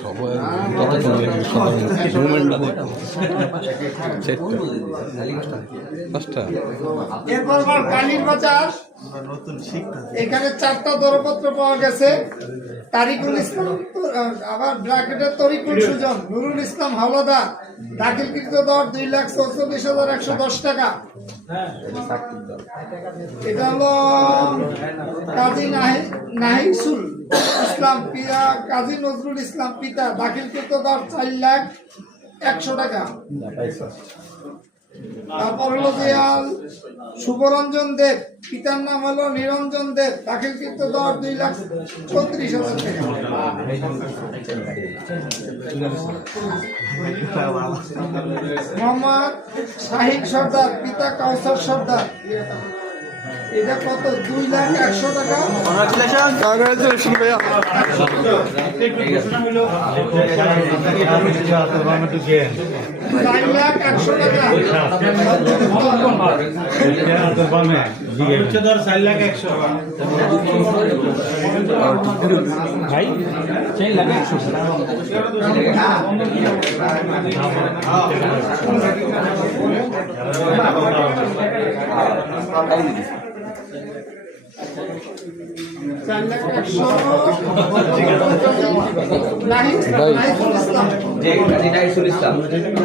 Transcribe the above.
সবাই সবার মুভমেন্ট পাঁচটা এরপর কালীর বাজার এখানে 4টা দরপত্র পাওয়া গেছে। তারিকুল ইসলাম, আবার ব্র্যাকেটের তরিকুল সুজন, নুরুল ইসলাম হাওলাদার, দাখিলকৃত দর 2,44,110 টাকা। এটা হলো কাজী নাহিসুল ইসলাম পিতা, কাজী নজরুল ইসলাম পিতা, দাখিলকৃত দর 4,01,00,000 টাকা। তারপর হলো দেয়াল শুভরঞ্জন দেব, পিতার নাম হলো নিরঞ্জন দেব, দাখিলকৃত দর 2,34,000 টাকা। মোহাম্মদ শাহিদ সর্দার, পিতা কাউসার সর্দার, এটা কত? 2,01,00,000 টাকা। 4,01,00,000 টাকা। ভাই 4,01,00,000 নাহিসুল ইসলাম।